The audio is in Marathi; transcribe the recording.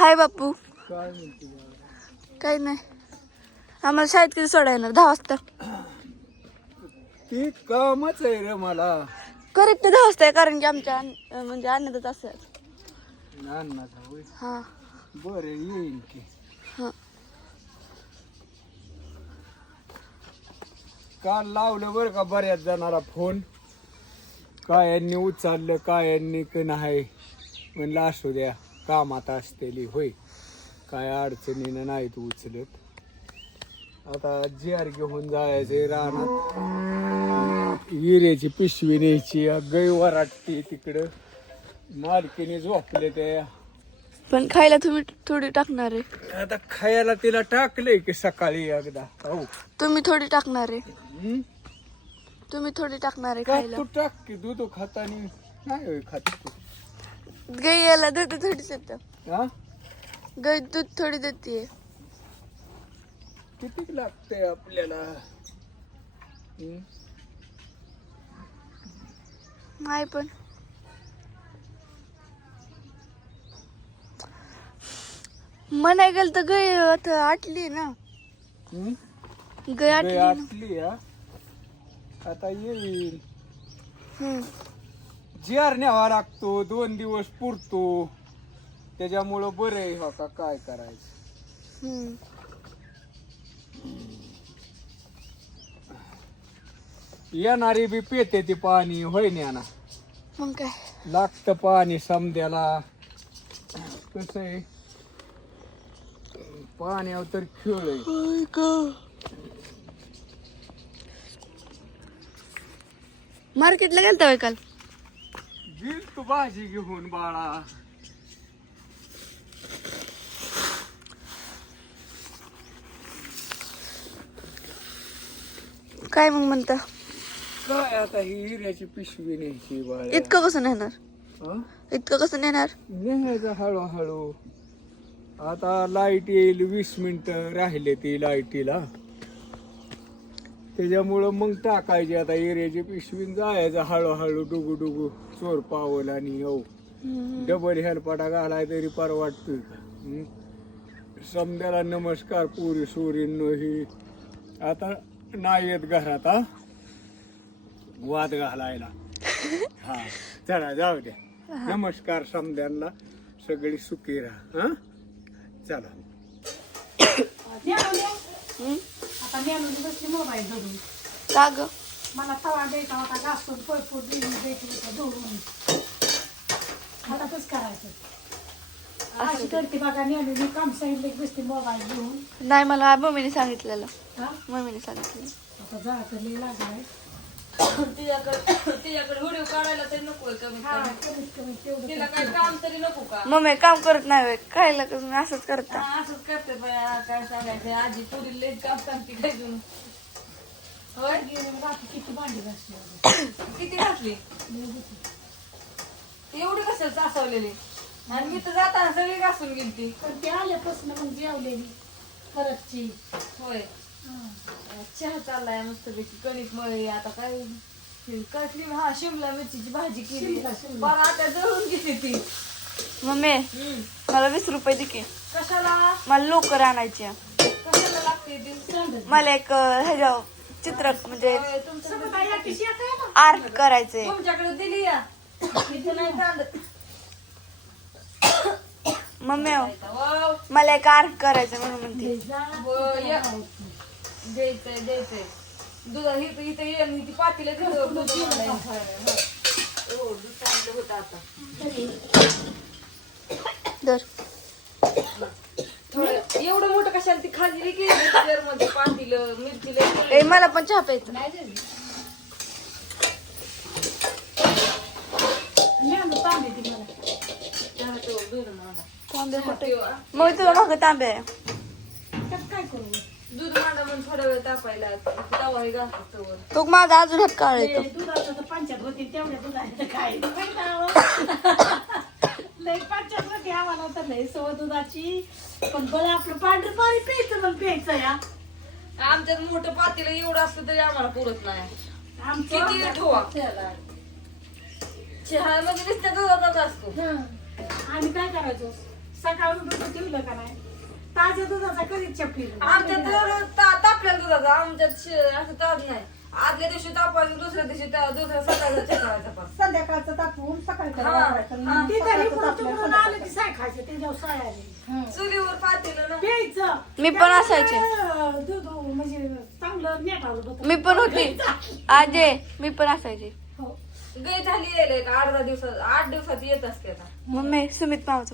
हाय बापू. काय म्हणते काही नाही. आम्हाला शाळेत किती सोडा येणार? 10 वाजता. ती कामच आहे रे मला. करेक्ट 10 वाजता आहे, कारण की आमच्या म्हणजे अन्नदाच असेल. नानाचा होय. हा बरं येईन की. हा. काल लावलं बरं का बऱ्याच जणाला फोन. काय यांनी उचललं काय यांनी की नाही. म्हणलं असू द्या कामात असतेली होय, काय अडचणीनं नाहीत उचलत. आता जीआर घेऊन जायचे रानात. विरेची पिशवी न्यायची. गै वराटते तिकडं. मालकीने झोपले त्या. पण खायला तुम्ही थोडी टाकणार आहे. आता खायला तिला टाकलंय की सकाळी एकदा. हो तुम्ही थोडी टाकणार आहे. हम्म? तुम्ही थोडी टाकणार आहे का खायला. तू टाक की दूध खातानी नाही होय खात तू. गाईला दूध थोडीच येतं. हा गाई दूध थोडी देते. किती लागतंय आपल्याला. हम्म? नाही पण म्हणाय गेलं तर गाय आता आटली ना. हम्म? गाय गाय आटली ना. आटली हा. आता येईल. हम्म. जीआर न्यावा लागतो 2 दिवस पुरतो. त्याच्यामुळं बरं आहे हो का. काय करायचं. हम्म. येणारी बी पेते ती पाणी होय ना. मग काय लागतं पाणी समद्याला. कसं आहे पाण्यावर तर खेळ आहे. मार्केटला गेलता होय काल? गेल तू भाजी घेऊन बाळा. काय मग म्हणता? काय आता ही हिऱ्याची पिशवी न्यायची बाळा. इतकं कसं नेणार? हा? इतकं कसं नेणार? न्यायचं हळूहळू. आता लाईट येईल 20 मिनिटं राहिले ती लाईटीला. त्याच्यामुळं मग टाकायची आता हिऱ्याची पिशवी जायचं हळूहळू. डुगू डुगू चोर पावल आणि येऊ. डबल हेलपाटा घालाय तरी परवाटतोय का. समद्याला नमस्कार पुरी सुरींनो. ही आता नाही येत घरात हा वाद घालायला. हा चला जाऊ द्या. नमस्कार समद्यांना. सगळी सुखी राहा. हा चला. आता मी बसली मोबाईल धरून. का ग? मला तवा द्यायचा होता घासून पळपूर द्यायची होता धरून. आता तसं करायचं. अशी करते बघा. नेहमी मी काम सांगितलं की बसते मोबाईल घेऊन. नाही, मला मम्मीने सांगितलेलं. हा मम्मीने सांगितलेलं. आता जाळं लई लागलाय. तिच्याकडे व्हिडिओ काढायला तरी नको कमीत हा कमी. कमीत कमी तेवढं तिला काय काम तरी नको का. मम्मी काम करत नाही होय. खायला तुम्ही असंच करता. हा, असंच करते बाया. काय सांगायचं आजी पुरी लई काम सांगते काय घेऊन. होय गेले रात्री किती भांडी घासली. किती घातली एवढी कशाला चासवलेली. आणि मी तर जाताना सगळी घासून गेलती. पण ते आल्यापासून मग जेवलेली फरकची. होय चहा चाललाय मस्तपैकी. कणिक मळी. आता काय कटली. हा शिमला मिरचीची भाजी केली. शिमला. पण आता जळून गेली ती. मम्मी मला 20 रुपये दे की. कशाला मला लोकर आणायची. कशाला लागते ती. सांगत. मला एक ह्याच्या चित्र म्हणजे होय, तुमच्याकडे बाई या पिशव्या काय ना? आर्ट करायचंय. तुमच्याकडे दिली या. इथं नाही चालत. Mummy wow. मला एक आर्ट करायचं म्हणून म्हणते. द्यायचंय दूध इथं ये. ती पातीला दूध चांगलं होतं आता. दर थोडं एवढं मोठं कशाला ती खाली की मध्ये पातीलं मिरचीला. ए मला पण चहा प्यायचं. नेहमी तांबे ती मला. तांबे कुठे? मग तुला मागं तांबे आहे. त्यात काय करू. दूध मांडा म्हणून थोडा वेळ तापायला तवाही घालतो. तो माझा अजून हात काळ ते येतो. दुधाचं तर पंचायत होती तेवढ्या दुधाचं काय लय पंचायत होती आम्हाला तर लय सव दुधाची. पण बरं आपलं पांढरं पाणी प्यायचं पण प्यायचं या. आमच्यात मोठं पातीला एवढं असतं तरी आम्हाला पुरत नाही. आमचं किती ठेवा चहा मध्ये नुसत्या दुधाचाच असतो. हं. आम्ही काय करायचो सकाळून दूध ठेवलं का नाही ताज्या दुधाचा कधीच चपली आमच्यात दररोज तापल्या दुधाचा आमच्यात असं ताप नाही. आदल्या दिवशी तापायचं दुसऱ्या दिवशी दुसऱ्या सकाळचा ठेवायचा पण. संध्याकाळचं तापवून सकाळी हा, हा. ती तरी पण तिकडून आलं की साय खायचं त्याच्यावर साय आली चुलीवर पातेलं ना. प्यायचं मी पण असायचे. त्यामुळे दूध म्हणजे चांगलं नेट आलं होतं. मी पण होती आजे, मी पण असायचे. हो. गाय झाली यायला एक 8 दिवसात 8 दिवसात येत असते आता. मम्मी सुमित मामाचं